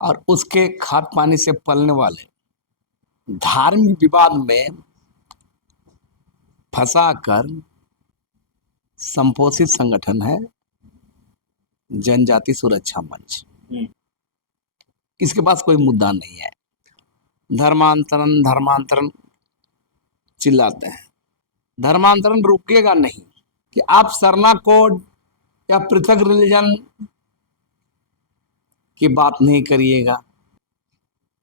और उसके खाद पानी से पलने वाले धार्मिक विवाद में फंसाकर संपोषित संगठन है जनजाति सुरक्षा मंच। इसके पास कोई मुद्दा नहीं है। धर्मांतरण धर्मांतरण चिल्लाते हैं, धर्मांतरण रुकेगा नहीं कि आप सरना कोड या पृथक रिलीजन की बात नहीं करिएगा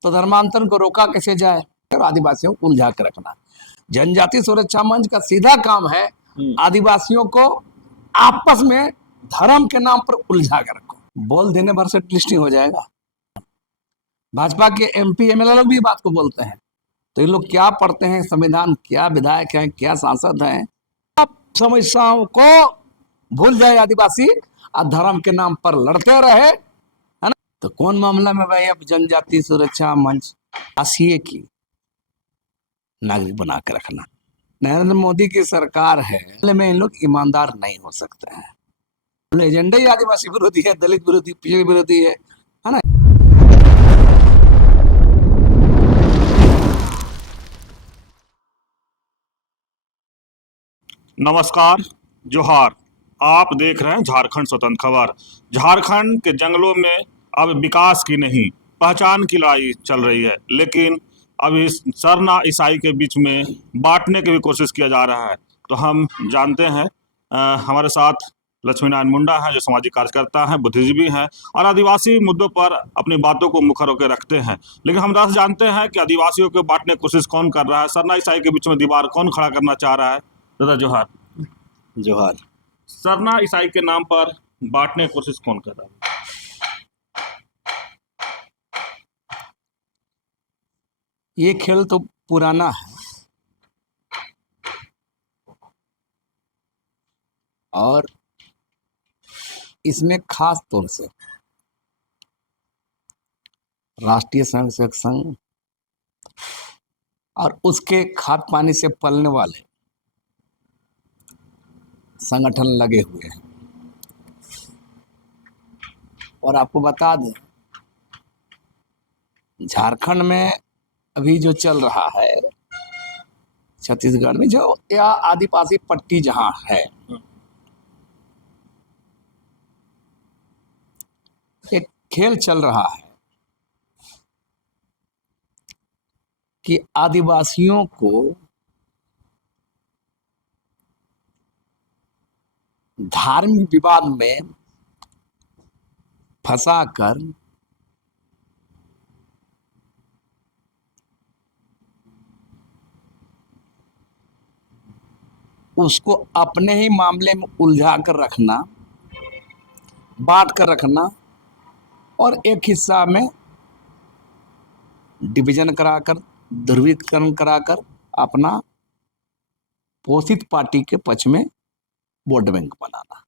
तो धर्मांतरण को रोका कैसे जाए और आदिवासियों को उलझा के रखना। जनजाति सुरक्षा मंच का सीधा काम है आदिवासियों को आपस में धर्म के नाम पर उलझा के रखो। बोल देने भर से लिस्टिंग हो जाएगा। भाजपा के एमपी एमएलए लोग भी बात को बोलते हैं, तो ये लोग क्या पढ़ते हैं संविधान, क्या विधायक हैं, क्या सांसद हैं। अब समस्याओं को भूल जाए आदिवासी और धर्म के नाम पर लड़ते रहे, है ना। तो कौन मामला में भाई अब जनजाति सुरक्षा मंच आसिए की नागरिक बना के रखना। नरेंद्र मोदी की सरकार है में इन लोग ईमानदार नहीं हो सकते हैं। एजेंडा ही आदिवासी विरोधी है, दलित विरोधी, पिछड़े विरोधी है ना। नमस्कार, जोहार। आप देख रहे हैं झारखंड स्वतंत्र खबर। झारखंड के जंगलों में अब विकास की नहीं, पहचान की लड़ाई चल रही है, लेकिन अब इस सरना ईसाई के बीच में बांटने की भी कोशिश किया जा रहा है। तो हम जानते हैं, हमारे साथ लक्ष्मी नारायण मुंडा है, जो सामाजिक कार्यकर्ता हैं, बुद्धिजीवी हैं और आदिवासी मुद्दों पर अपनी बातों को मुखर होकर रखते हैं। लेकिन हम रस जानते हैं कि आदिवासियों को बांटने की कोशिश कौन कर रहा है, सरना ईसाई के बीच में दीवार कौन खड़ा करना चाह रहा है। दादा जोहार। जोहार। सरना ईसाई के नाम पर बांटने की कोशिश कौन कर रहा है? ये खेल तो पुराना है और इसमें खास तौर से राष्ट्रीय स्वयंसेवक संघ और उसके खाद पानी से पलने वाले संगठन लगे हुए हैं। और आपको बता दें, झारखंड में अभी जो चल रहा है, छत्तीसगढ़ में जो या आदिवासी पट्टी जहां है, एक खेल चल रहा है कि आदिवासियों को धार्मिक विवाद में फंसाकर उसको अपने ही मामले में उलझा कर रखना, बांट कर रखना और एक हिस्सा में डिवीजन कराकर, ध्रुवीकरण कराकर अपना पोषित पार्टी के पक्ष में वोट बैंक बनाना।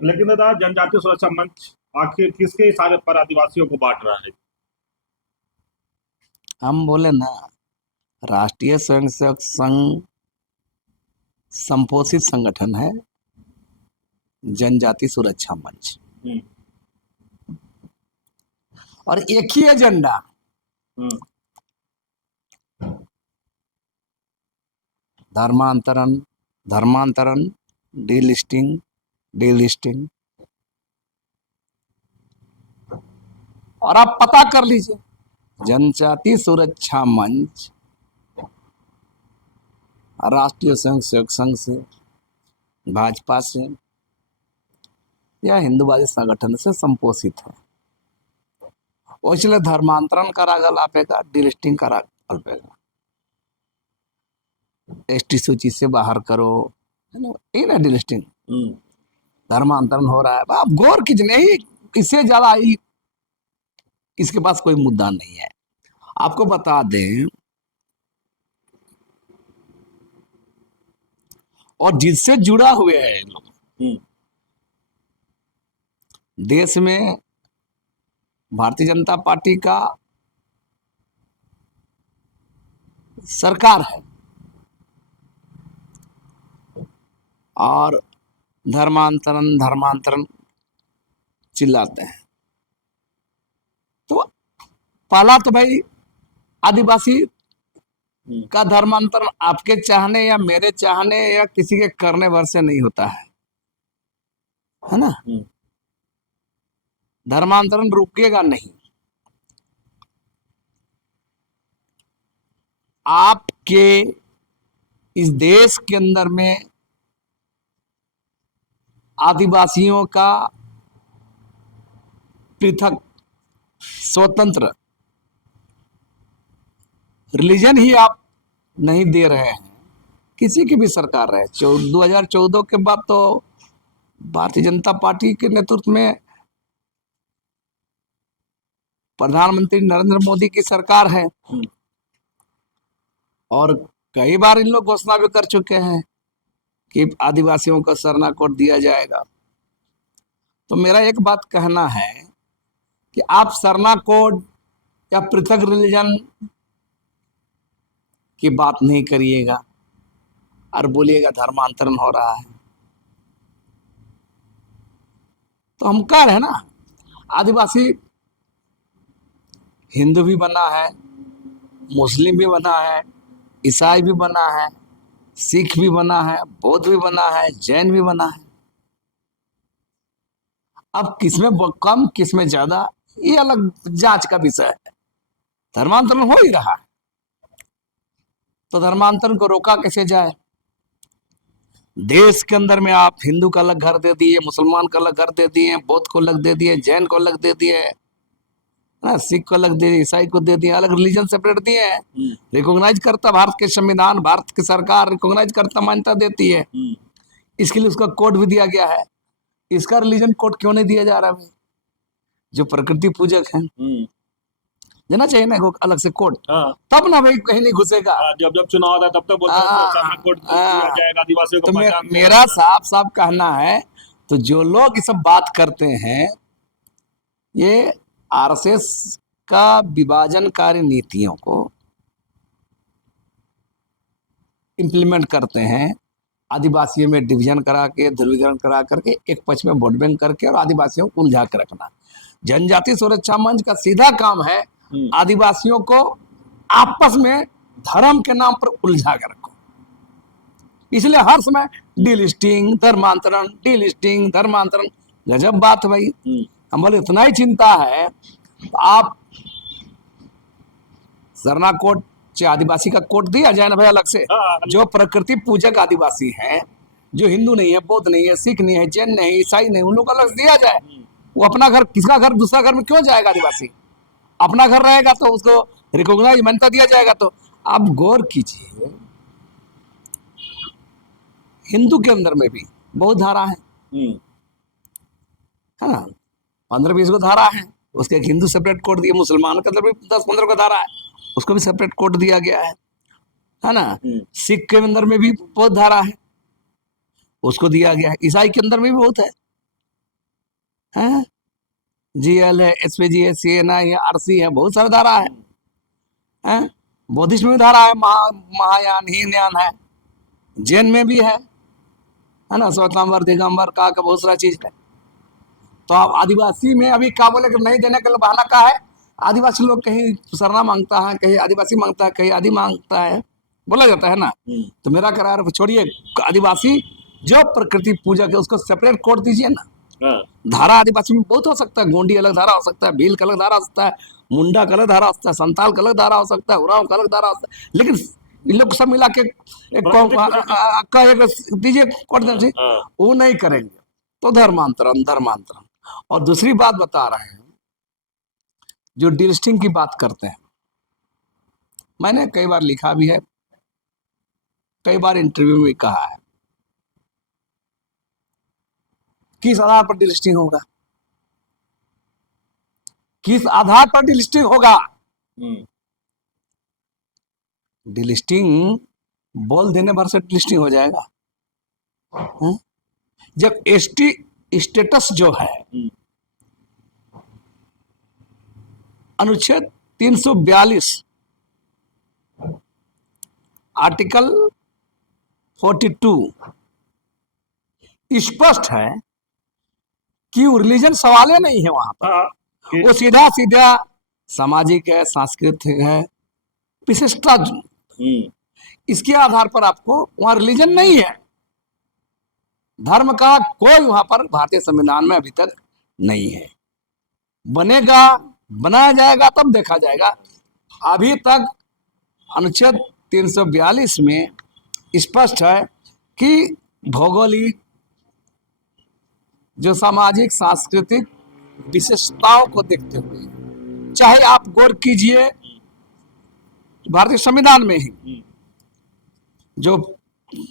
लेकिन दादा, जनजातीय सुरक्षा मंच आखिर किसके इशारे पर आदिवासियों को बांट रहा है? हम बोले ना, राष्ट्रीय स्वयंसेवक संघ संपोषित संगठन है जनजाति सुरक्षा मंच, और एक ही एजेंडा धर्मांतरण धर्मांतरण, डीलिस्टिंग डीलिस्टिंग। और आप पता कर लीजिए, जनजाति सुरक्षा मंच राष्ट्रीय स्वयंसेवक संघ से, भाजपा से या हिंदूवादी संगठन से संपोषित है। वो इसलिए धर्मांतरण करा लापेगा, डीलिस्टिंग करा लापेगा, एसटी सूची से बाहर करो, है ना, ये ना डीलिस्टिंग। धर्मांतरण हो रहा है, आप गौर कीजिए, ही इससे ज्यादा इसके पास कोई मुद्दा नहीं है। आपको बता दें, और जिससे जुड़ा हुए है लोग, देश में भारतीय जनता पार्टी का सरकार है और धर्मांतरण धर्मांतरण चिल्लाते हैं, तो पहला तो भाई आदिवासी का धर्मांतरण आपके चाहने या मेरे चाहने या किसी के करने भर से नहीं होता है ना। धर्मांतरण रुकेगा नहीं। आपके इस देश के अंदर में आदिवासियों का पृथक स्वतंत्र रिलीजन ही आप नहीं दे रहे हैं, किसी की भी सरकार रहे। 2014 के बाद तो भारतीय जनता पार्टी के नेतृत्व में प्रधानमंत्री नरेंद्र मोदी की सरकार है और कई बार इन लोग घोषणा भी कर चुके हैं कि आदिवासियों को सरना कोड दिया जाएगा। तो मेरा एक बात कहना है कि आप सरना कोड या पृथक रिलीजन की बात नहीं करिएगा और बोलिएगा धर्मांतरण हो रहा है। तो हम कह रहे हैं ना, आदिवासी हिंदू भी बना है, मुस्लिम भी बना है, ईसाई भी बना है, सिख भी बना है, बौद्ध भी बना है, जैन भी बना है। अब किसमें कम किसमें ज्यादा ये अलग जांच का विषय है। धर्मांतरण हो ही रहा है तो धर्मांतरण को रोका कैसे जाए। देश के अंदर में आप हिंदू का अलग घर दे दिए, मुसलमान का अलग घर दे दिए, बौद्ध को अलग दे दिए, जैन को अलग दे दिए ना, सिख को अलग दे दिए, ईसाई को दे दिए, अलग रिलीजन सेपरेट दिए हैं। रिकॉग्नाइज करता भारत के संविधान, भारत की सरकार रिकॉग्नाइज करता, मान्यता देती है। इसके लिए उसका कोड भी दिया गया है। इसका रिलीजन कोड क्यों नहीं दिया जा रहा भाई? जो प्रकृति पूजक है देना चाहिए ना अलग से कोड, तब ना भाई कहीं नहीं घुसेगा। जब जब चुनाव आता है तब तक बोलते हैं कोड दिया जाएगा, आदिवासियों को तो मेरा साफ साफ कहना है, तो जो लोग ये सब बात करते हैं ये आरएसएस का विभाजनकारी नीतियों को इम्प्लीमेंट करते हैं। आदिवासियों में डिवीजन करा के, ध्रुवीकरण करा करके, एक पक्ष में वोट बैंक करके और आदिवासियों को उलझा के रखना। जनजाति सुरक्षा मंच का सीधा काम है आदिवासियों को आपस में धर्म के नाम पर उलझा के रखो। इसलिए हर समय डिलिस्टिंग, धर्मांतरण, डिलिस्टिंग, धर्मांतरण। गजब बात भाई। हम बोले इतना ही चिंता है तो आप सरना कोड चाहे आदिवासी का कोड दिया जाए ना भाई अलग से। जो प्रकृति पूजक आदिवासी हैं, जो हिंदू नहीं है, बौद्ध नहीं है, सिख नहीं है, जैन नहीं, ईसाई नहीं, उन लोग को अलग दिया जाए। वो अपना घर, किसका घर दूसरा घर में क्यों जाएगा? आदिवासी अपना घर रहेगा तो उसको रिकॉग्नाइज, मान्यता दिया जाएगा। तो आप गौर कीजिए, हिंदू के अंदर में भी बहुत धारा है ना, 15-20 को धारा है। उसके एक हिंदू सेपरेट कोड दिए, मुसलमान के अंदर भी 10-15 को धारा है, उसको भी सेपरेट कोड दिया गया है ना। सिख के अंदर में भी बहुत धारा है, उसको दिया गया है। ईसाई के अंदर में भी बहुत है, जीएल है, एसपीजी है, सीएनआई है, आरसी है, बहुत सारा धारा है। बौद्धिस्ट में भी धारा है, महायान, हीनयान है, जैन में भी है ना, श्वेतांबर, दिगंबर का बहुत सारा चीज है। तो आप आदिवासी में अभी क्या बोले कि नहीं देने के लिए बहाना का है। आदिवासी लोग कहीं सरना मांगता है, कहीं आदिवासी मांगता है, कहीं आदि मांगता है, बोला जाता है ना। तो मेरा करार छोड़िए, आदिवासी जो प्रकृति पूजक है उसको सेपरेट कोड दीजिए ना। धारा आदिवासी में बहुत हो सकता है, गोंडी अलग धारा हो सकता है, भील का अलग धारा हो सकता है, मुंडा का अलग धारा हो सकता है, संताल का अलग धारा हो सकता है, उरांव का अलग धारा हो सकता है, लेकिन इन लोग सब मिला के एक दीजिए कोड दीजिए। वो नहीं करेंगे तो धर्मांतरण। और दूसरी बात बता रहे हैं, जो डिलिस्टिंग की बात करते हैं, मैंने कई बार लिखा भी है, कई बार इंटरव्यू में कहा है, किस आधार पर डिलिस्टिंग होगा, किस आधार पर डिलिस्टिंग होगा। डिलिस्टिंग बोल देने भर से डिलिस्टिंग हो जाएगा? जब एसटी स्टेटस जो है अनुच्छेद 342 आर्टिकल 42 स्पष्ट है कि रिलीजन सवाल नहीं है वहां पर। वो सीधा सामाजिक है, सांस्कृतिक है, विशिष्टता। इसके आधार पर आपको वहां रिलीजन नहीं है, धर्म का कोई वहां पर भारतीय संविधान में अभी तक नहीं है। बनेगा, बनाया जाएगा तब देखा जाएगा। अभी तक अनुच्छेद 342 में स्पष्ट है कि भौगोलिक, जो सामाजिक सांस्कृतिक विशेषताओं को देखते हुए, चाहे आप गौर कीजिए भारतीय संविधान में ही जो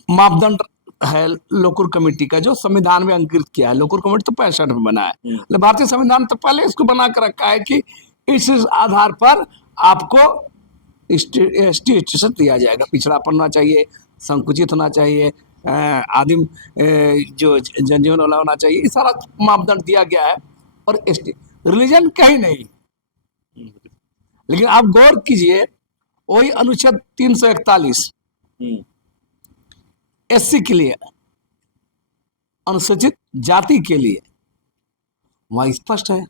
मापदंड है लोकुर कमेटी का, जो संविधान में अंकित किया है, लोकुर कमेटी तो 65 में बना है, लेकिन भारतीय संविधान तो पहले इसको बना कर रखा है कि इस आधार पर आपको स्टेटस दिया जाएगा। पिछड़ापन होना चाहिए, संकुचित होना चाहिए, आदिम जो जनजीवन वाला होना चाहिए, ये सारा मापदंड दिया गया है। और रिलीजन कहीं नहीं। लेकिन आप गौर कीजिए, वही अनुच्छेद 341 एससी के लिए, अनुसूचित जाति के लिए, वहां स्पष्ट है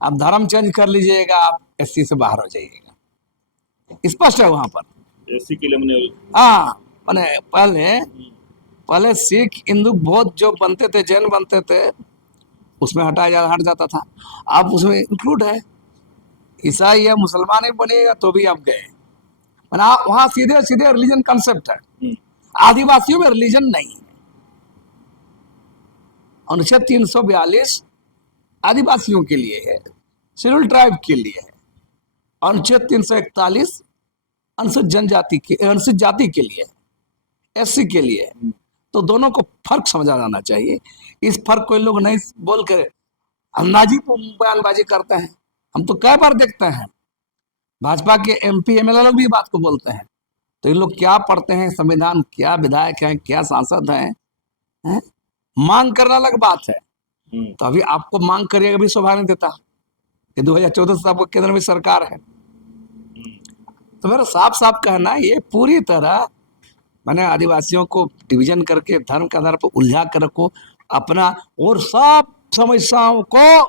आप धर्म चेंज कर लीजिएगा, आप एससी से बाहर हो जाइएगा, स्पष्ट है वहां पर। एससी के लिए हाँ, मैंने पहले सिख, हिंदू, बौद्ध जो बनते थे, जैन बनते थे, उसमें हट जाता था। अब उसमें इंक्लूड है, ईसाई या मुसलमान ही बनेगा तो भी आप गए। वहां सीधे सीधे रिलीजन कंसेप्ट है। आदिवासियों में रिलीजन नहीं है। अनुच्छेद 342 आदिवासियों के लिए है, शेड्यूल ट्राइब के लिए है। अनुच्छेद 341 अनुसूचित जाति के लिए, एससी के लिए। तो दोनों को फर्क समझा जाना चाहिए। इस फर्क को लोग नहीं बोल कर अंदाजी बयानबाजी करते हैं। हम तो कई बार देखते हैं भाजपा के एमपी एमएलए लोग भी बात को बोलते हैं, तो ये लोग क्या पढ़ते हैं संविधान, क्या विधायक हैं, क्या सांसद हैं? मांग करना अलग बात है। तो अभी आपको मांग करिएगा भी शोभा नहीं देता कि 2014 से आपको केंद्र में सरकार है। तो मेरा साफ साफ कहना है, ये पूरी तरह मैंने आदिवासियों को डिवीजन करके धर्म के आधार पर उलझा कर रखो अपना, और सब समस्याओं को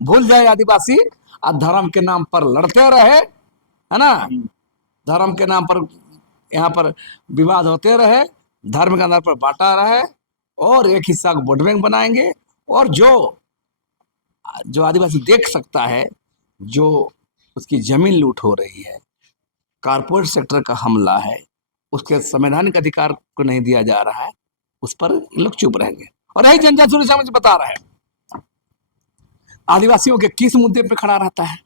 भूल जाए आदिवासी, और धर्म के नाम पर लड़ते रहे, है ना, धर्म के नाम पर यहाँ पर विवाद होते रहे, धर्म के आधार पर बांटा रहे, और एक हिस्सा को वोट बैंक बनाएंगे। और जो आदिवासी देख सकता है, जो उसकी जमीन लूट हो रही है, कारपोरेट सेक्टर का हमला है, उसके संवैधानिक अधिकार को नहीं दिया जा रहा है, उस पर लोग चुप रहेंगे। और यही जनजाति सुरक्षा मंच बता रहा है आदिवासियों के किस मुद्दे पे खड़ा रहता है।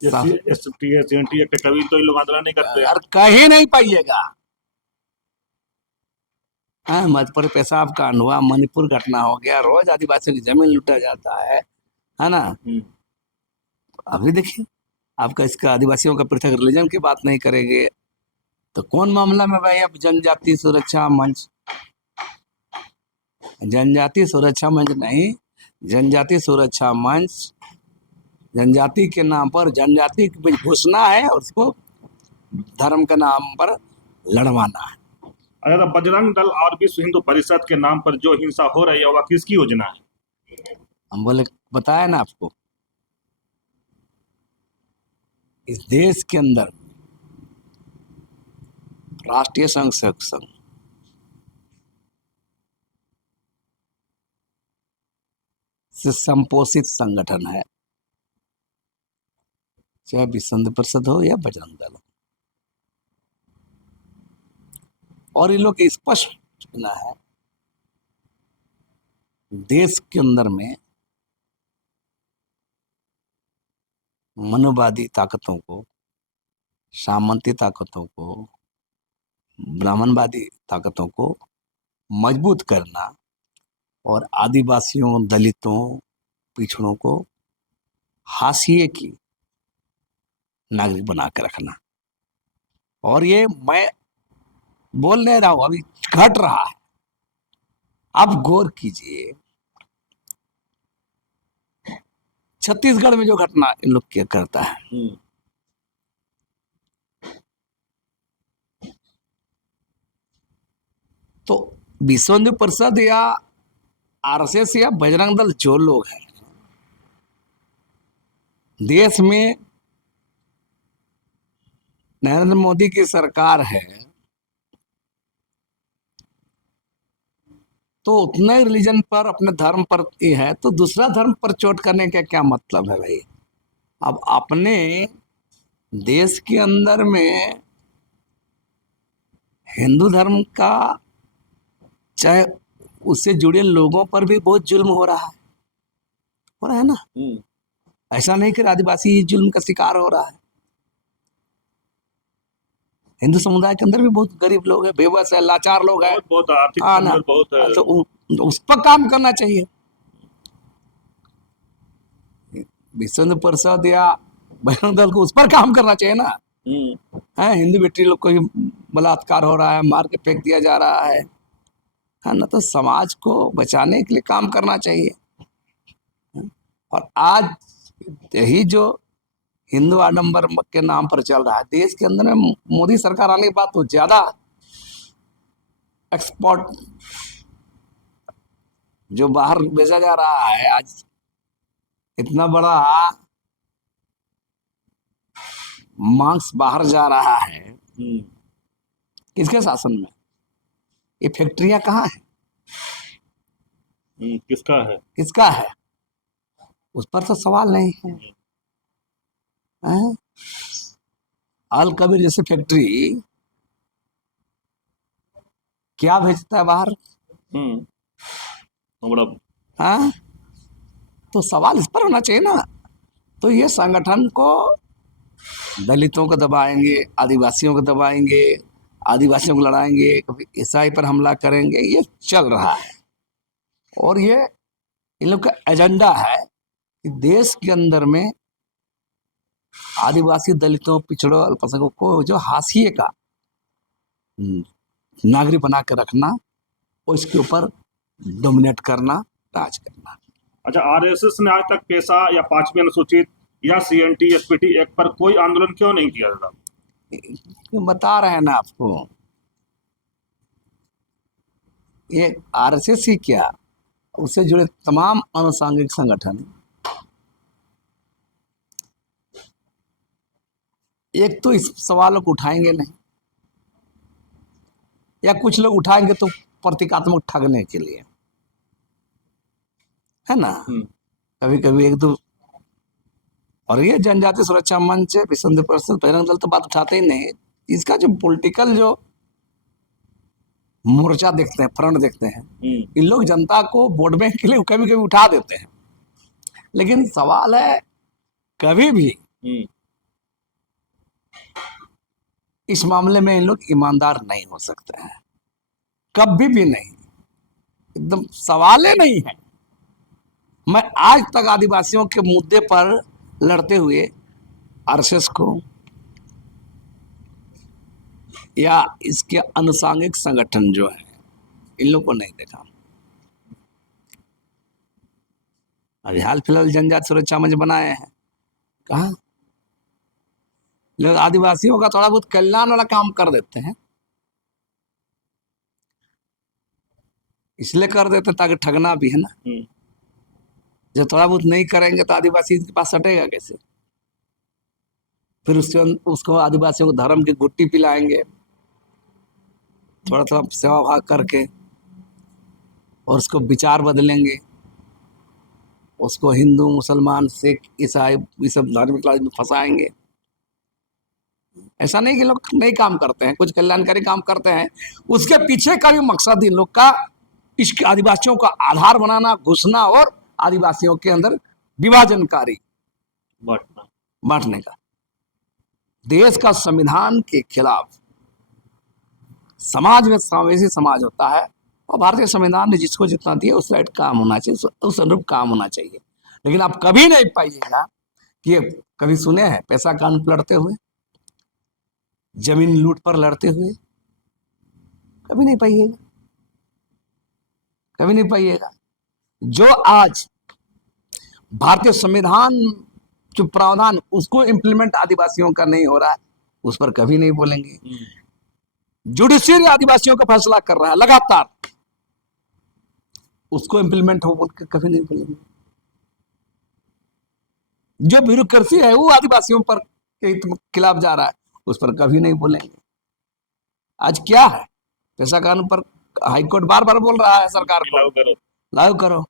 कभी तो लोग आंदोलन नहीं करते यार, कहीं नहीं पाइएगा। मध्य प्रदेश पेशाब कांड हुआ, मणिपुर घटना हो गया, रोज आदिवासियों की जमीन लूटा जाता है ना। अभी देखिए, आपका इसका आदिवासियों का पृथक रिलीजन की बात नहीं करेंगे तो कौन मामला में भाई? अब जनजाति सुरक्षा मंच, जनजाति सुरक्षा मंच नहीं, जनजाति सुरक्षा मंच जनजाति के नाम पर जनजाति घुसना है और उसको धर्म के नाम पर लड़वाना है। अगर बजरंग दल और विश्व हिंदू परिषद के नाम पर जो हिंसा हो रही है वह किसकी योजना है? हम बोले बताया ना आपको, इस देश के अंदर राष्ट्रीय संघ संघ से संपोषित संगठन है, चाहे विश्व हिंदू परिषद हो या बजरंग दल हो। और ये लोग स्पष्ट सूचना है, देश के अंदर में मनुवादी ताकतों को, सामंती ताकतों को, ब्राह्मणवादी ताकतों को मजबूत करना और आदिवासियों, दलितों, पिछड़ों को हाशिए की नागरिक बना कर रखना। और ये मैं बोल नहीं रहा हूं, अभी घट रहा है। आप गौर कीजिए, छत्तीसगढ़ में जो घटना इन लोग क्या करता है, तो विश्व हिंदू परिषद या आरएसएस या बजरंग दल जो लोग हैं देश में नरेंद्र मोदी की सरकार है तो उतने रिलीजन पर, अपने धर्म पर ही है, तो दूसरा धर्म पर चोट करने का क्या मतलब है भाई। अब अपने देश के अंदर में हिंदू धर्म का, चाहे उससे जुड़े लोगों पर भी बहुत जुल्म हो रहा है ना। ऐसा नहीं कि आदिवासी जुल्म का शिकार हो रहा है। हिंदू समुदाय के अंदर भी बहुत गरीब लोग हैं, बेबस है, लाचार लोग हैं। बहुत आर्थिक हाँ ना, कमजोर बहुत है। तो उस पर काम करना चाहिए। विश्व हिंदू परिषद या बजरंग दल को उस पर काम करना चाहिए ना। है, हिंदू बेटी लोग को ही बलात्कार हो रहा है, मार के फेंक दिया जा रहा है ना। तो समाज को बचाने के लिए काम करना चाहिए। और आज यही जो हिंदू आडंबर के नाम पर चल रहा है देश के अंदर में, मोदी सरकार आने के बाद तो ज्यादा एक्सपोर्ट जो बाहर भेजा जा रहा है, आज इतना बड़ा मांस बाहर जा रहा है। किसके शासन में? ये फैक्ट्रियां कहाँ है? किसका है? किसका है? उस पर तो सवाल नहीं है, हैं? अल कबीर जैसे फैक्ट्री क्या भेजता है बाहर? बड़ा हाँ, तो सवाल इस पर होना चाहिए ना। तो ये संगठन को दलितों को दबाएंगे, आदिवासियों को दबाएंगे, आदिवासियों को लड़ाएंगे, कभी ईसाई पर हमला करेंगे, ये चल रहा है। और ये इन लोग का एजेंडा है कि देश के अंदर में आदिवासी, दलितों, पिछड़ों, अल्पसंख्यकों को जो हाशिए का नागरिक बना कर रखना और इसके ऊपर डोमिनेट करना, राज करना। अच्छा, आरएसएस ने आज तक पेशा या पांचवी अनुसूचित या सीएनटी एसपीटी एक्ट पर कोई आंदोलन क्यों नहीं किया था? बता रहे हैं ना आपको, ये आरएसएस ही क्या, उससे जुड़े तमाम अनुसांगिक संगठन एक तो इस सवालों को उठाएंगे नहीं, या कुछ लोग उठाएंगे तो प्रतीकात्मक ठगने के लिए, है ना। कभी कभी एक दो, और ये जनजाति सुरक्षा मंच, विश्व हिंदू परिषद, बजरंग दल तो बात उठाते ही नहीं। इसका जो पॉलिटिकल जो मोर्चा देखते हैं, फ्रंट देखते हैं, इन लोग जनता को वोट बैंक के लिए कभी कभी उठा देते हैं। लेकिन सवाल है, कभी भी इस मामले में इन लोग ईमानदार नहीं हो सकते हैं, कभी भी नहीं, एकदम सवाल ही नहीं है। मैं आज तक आदिवासियों के मुद्दे पर लड़ते हुए आरएसएस को या इसके अनुसांगिक संगठन जो है, इन लोग को नहीं देखा। अभी हाल फिलहाल जनजाति सुरक्षा मंच बनाए हैं, कहा लोग आदिवासियों का थोड़ा बहुत कल्याण वाला काम कर देते हैं, इसलिए कर देते ताकि ठगना भी है ना। जब थोड़ा बहुत नहीं करेंगे तो आदिवासी के पास सटेगा कैसे? फिर उसको आदिवासियों को धर्म की गुट्टी पिलाएंगे, थोड़ा थोड़ा सेवा भाग करके, और उसको विचार बदलेंगे, उसको हिंदू, मुसलमान, सिख, ईसाई, ये सब धार्मिक लालच में फंसाएंगे। ऐसा नहीं कि लोग नहीं काम करते हैं, कुछ कल्याणकारी काम करते हैं, उसके पीछे का भी मकसद इन लोग का इस आदिवासियों का आधार बनाना, घुसना और आदिवासियों के अंदर विभाजनकारी बांटने का। देश का संविधान के खिलाफ समाज में समावेशी समाज होता है, और भारतीय संविधान ने जिसको जितना दिया उस राइट काम होना चाहिए, उस अनुरूप काम होना चाहिए। लेकिन आप कभी नहीं पाइएगा कि कभी सुने हैं पैसा कानून पर लड़ते हुए, जमीन लूट पर लड़ते हुए, कभी नहीं पाइएगा, कभी नहीं पाइएगा। जो आज भारतीय संविधान जो प्रावधान उसको इंप्लीमेंट आदिवासियों का नहीं हो रहा है, उस पर कभी नहीं बोलेंगे। जुडिशियरी आदिवासियों का फैसला कर रहा है लगातार, उसको इंप्लीमेंट हो बोल के कभी नहीं बोलेंगे। जो ब्यूरोक्रेसी है वो आदिवासियों पर के खिलाफ जा रहा है, उस पर कभी नहीं बोलेंगे। आज क्या है, पेशा कानून पर हाईकोर्ट बार बार बोल रहा है सरकार को लागू करो,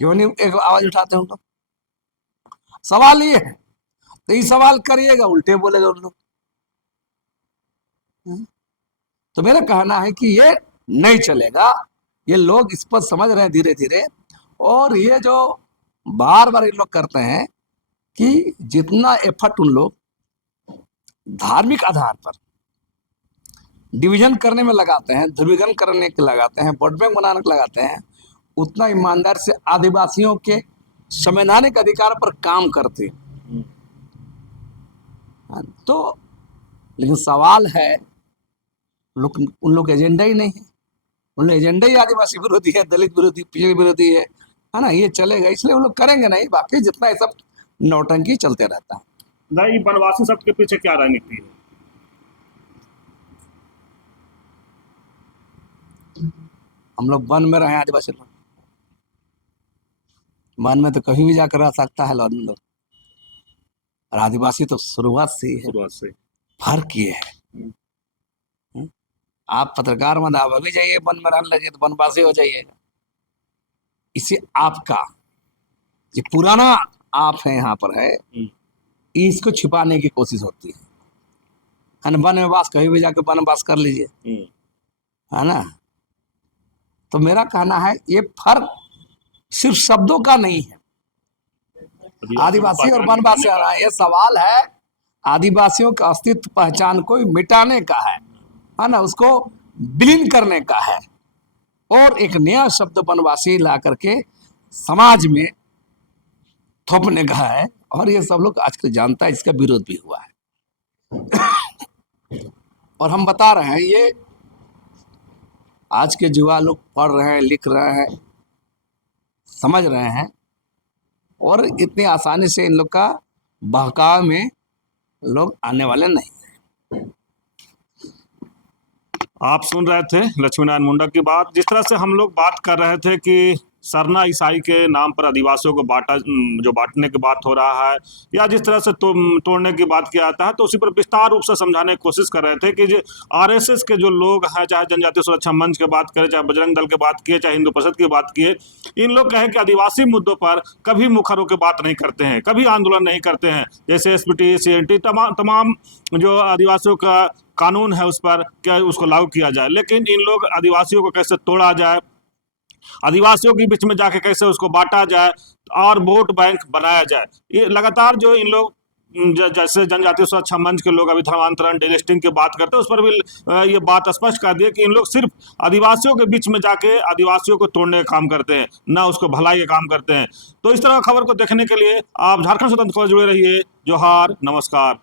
क्यों नहीं एक आवाज उठाते हो? सवाल ये है, तो ये सवाल करिएगा उल्टे बोलेगा उन लोग। तो मेरा कहना है कि ये नहीं चलेगा, ये लोग इस पर समझ रहे हैं धीरे धीरे। और ये जो बार बार ये लोग करते हैं कि जितना एफर्ट उन लोग धार्मिक आधार पर डिवीजन करने में लगाते हैं, ध्रुवीकरण करने के लगाते हैं, वोट बैंक बनाने के लगाते हैं, उतना ईमानदार से आदिवासियों के संवैधानिक अधिकार पर काम करते। तो लेकिन सवाल है, उन लोग एजेंडा ही नहीं है, उन लोग एजेंडा ही आदिवासी विरोधी है, दलित विरोधी, पिछड़े विरोधी है ना। ये चलेगा, इसलिए वो लोग करेंगे नहीं। बाकी जितना ये सब नौटंकी चलते रहता है। नहीं, वनवासी शब्द के पीछे क्या रणनीति है? हम लोग वन में रहे, आदिवासी लोग वन में तो कहीं भी जाकर रह सकता है लोग, और आदिवासी तो शुरुआत से ही है, फर्क ये है। आप पत्रकार मत, आप अभी जाइए वन में रहने लगे तो वनवासी हो जाइएगा। इसे आपका ये पुराना आप है यहाँ पर है, इसको छिपाने की कोशिश होती है ना। वन में वास, कहीं भी जाकर वनवास कर लीजिए, है ना। तो मेरा कहना है ये फर्क सिर्फ शब्दों का नहीं है, आदिवासी और वनवासी। ये सवाल है आदिवासियों का अस्तित्व पहचान को मिटाने का है ना, उसको विलीन करने का है, और एक नया शब्द वनवासी ला करके समाज में थोपने का है। और ये सब लोग आजकल जानता है, इसका विरोध भी हुआ है। और हम बता रहे हैं, ये आज के युवा लोग पढ़ रहे हैं, लिख रहे हैं, समझ रहे हैं, और इतनी आसानी से इन लोग का बहकाव में लोग आने वाले नहीं। आप सुन रहे थे लक्ष्मीनारायण मुंडा की बात। जिस तरह से हम लोग बात कर रहे थे कि सरना ईसाई के नाम पर आदिवासियों को बांटने की बात हो रहा है, या जिस तरह से तोड़ने की बात किया जाता है, तो उसी पर विस्तार रूप से समझाने की कोशिश कर रहे थे कि जो आरएसएस के जो लोग हैं, चाहे जनजातीय सुरक्षा मंच की बात करें, चाहे बजरंग दल की बात किए, चाहे हिंदू परिषद की बात किए, इन लोग कहें कि आदिवासी मुद्दों पर कभी मुखर होकर बात नहीं करते हैं, कभी आंदोलन नहीं करते हैं। जैसे एसपीटी, सीएनटी, तमाम जो आदिवासियों का कानून है उस पर क्या उसको लागू किया जाए, लेकिन इन लोग आदिवासियों को कैसे तोड़ा जाए, आदिवासियों के बीच में जाके कैसे उसको बांटा जाए और वोट बैंक बनाया जाए, ये लगातार जो इन लोग जैसे जनजातीय सुरक्षा मंच के लोग अभी धर्मांतरण, डेलिस्टिंग की बात करते हैं, उस पर भी ये बात स्पष्ट कर दी कि इन लोग सिर्फ आदिवासियों के बीच में जाके आदिवासियों को तोड़ने का काम करते हैं, ना उसको भलाई का काम करते हैं। तो इस तरह खबर को देखने के लिए आप झारखंड स्वतंत्र खबर जुड़े रहिए। जोहार, नमस्कार।